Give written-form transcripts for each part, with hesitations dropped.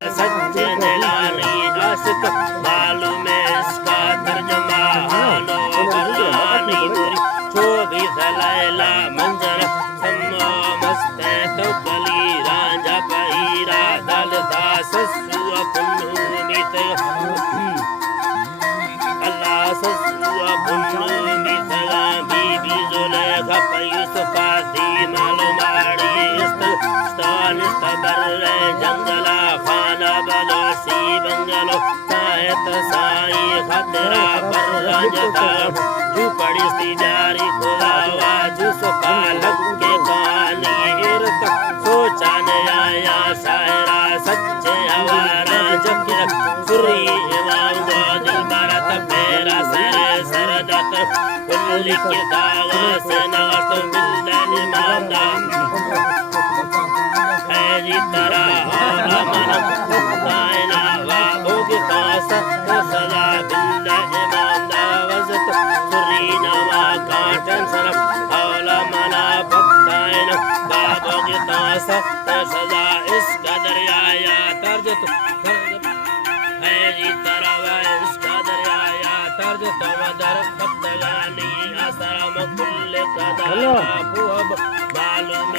सच्चे दिलानी आशिक मालूम है इसका तर्जमा हालो बरहानी मुरी चौबीस लैला मंजर सम्मो मस्ते तो कली रांझा पहीरा दलदा सस्सु पुन्नु मित अल्लाह सस्सु पुन्नु मित बीबी जुलेखा यूसुफ दी मालूमाड़ी स्तान स्तबर जंगला खाना बलोसी बंगलो सायत साई खतरा पर राजता झुपड़ी सी जारी खुदावा जुसफा लग के कहानी इरत सोचा न आया शायरा सच्चे हवारा जकिर सुरी इमाम दो दिल बरत फेरा सर सरदत कुल के दावा से नगत बिल्दन इमामदा जी तरा मन कायना वाओगे कासा सदा बिल्ला इमामदा वजत सुरीना वा काटन सरफ औला मना बक्तायना बाबोगे कासा सदा इसका दरिया तरजत है जी तरा वा इसका दरिया तरजत वदर खतगानी असरम कुल कदा बुहब मालूम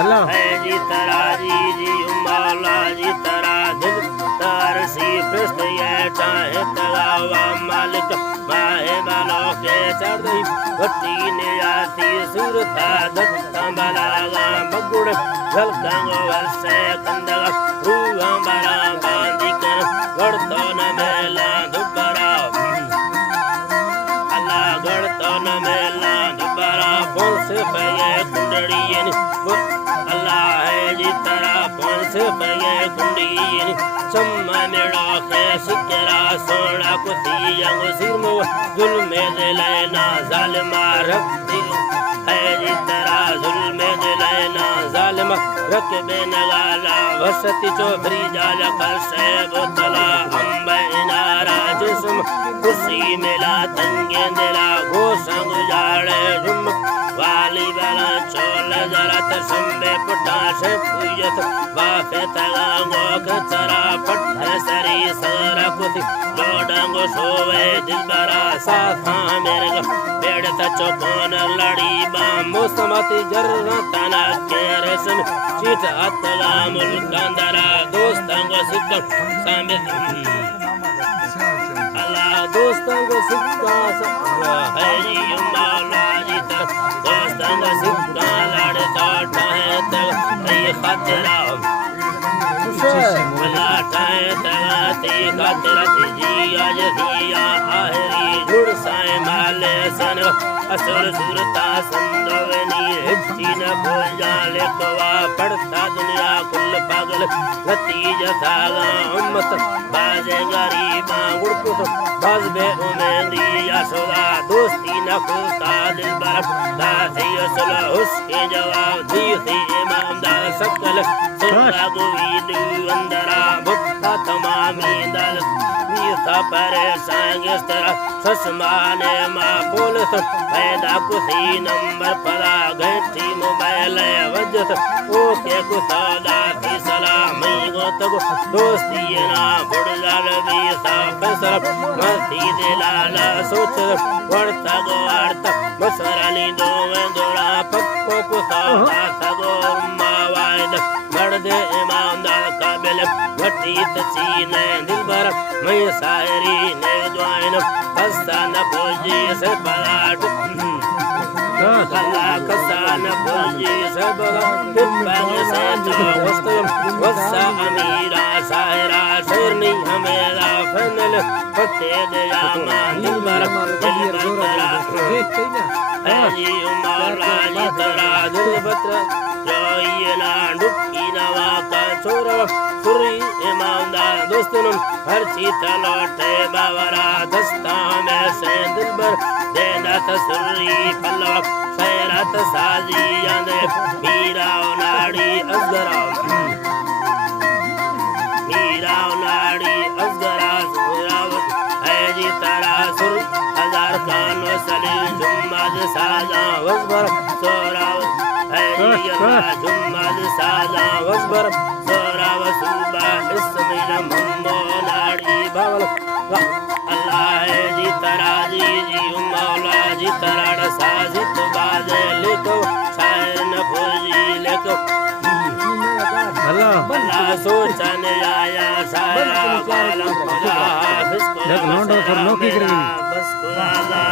न है जी तरा जी उमाला जी तरा दिल तारसी प्रस्त ये चाहे तगावा मालिक बाहे बालों के चढ़ी भट्टी ने आती सुरता दत्ता बलागा बगुड़ झलकांगो वैसे कंदगा रूहा बरा बांधी कर गढ़तो न मेला दुबरा अल्लाह गढ़तो न मेला दुबरा बोस पे ये कुंडड़ी अल्लाह है जी तरा बोस पे ये कुंडी सम्मा मेरा के सिकरा सोना कुती यंग सिरमो जुल्मे दिलैना जालिमा रखती है जी तरा जुल्मे दिलैना जालिमा रख बेनगाला वसती चौधरी जाल कर से बोतला अम्बे इनारा जिस्म कुर्सी मिला तंगे दिला घोषंग जाड़े जुम वाली बला चोल जरत संबे पुटा से पूजत वाफे तगांगो कचरा पट्टा सरी सरा कुती लोडंगो सोवे दिलबरा साथा मेरे बेड़ता चौकोन लड़ी बा मौसमती जर्रा तना के रेशम चीट अतला मुल्कंदरा दोस्तंगो सिक्क सामित अल्लाह दोस्तंगो सिक्का है जी मौला जी तरफ दोस्तंगो सिक्का लड़ता है तक ये खतरा अल्लाह ठाए तगाती खतरा जी आज दिया आहरी जुड़ साए माले सन असर सुरता संदवनी हिच्ची न भूल जाले कवा पड़ता दुनिया कुल पागल नतीजा थागा उम्मत बाजे गरीबा गुड़कुत बाजबे उमेदी या सौदा दोस्ती न खुलता दिल बरफ दासी असला उसके जवाब दी थी इमाम दा सकल सुरता गुवीद अंदरा भुट्टा तमामी दल मीसा परेशान इस तरह ससमाने माँ पुलिस पैदा कुसी नंबर पड़ा घंटी मोबाइल वजत ओके को सौदा थी सलाम तक दोस्ती ना बुढ़ जाल भी साफ मस्ती दिलाला सोच बढ़ता गोवारता मसरानी दो में दौड़ा पक्को को सौदा सगो मावाइद मर्द ईमानदार काबिल भट्टी तचीने दिल भर मैं सायरी ने द्वाइन हस्ता न भोजी से पलाट अल्लाह कसान भोजी से बला दिब्बाग से जो वस्सा अमीरा सायरा शेरनी हमेरा फनल फते दया मान दिल भर तरा जी उमारा जी तरा दिल बत्र जोइना डुक्की नवा का छोरा सुरी ईमानदार दोस्तों हर चीज लौटे बावरा दस्ता खैरात सुरी पल्लव खैरात साजी आंदे मीरा नाड़ी असगरा मीरा नाड़ी असगरा सुरावत है जी तरासुर हजार खान वसलीम जुम्मद साजा वजबर सोरावत है जी अल्लाह जुम्मद साजा वजबर सोराव सुबा इसमिन मम्मो नाड़ी भवल अल्लाह है जी तराजी जी मौला जी तराड़ साजित बाजे लिखो शायर न खोजी लिखो बल्ला सोचन आया शायरा कालम खुदा हाफिज को बस खुदा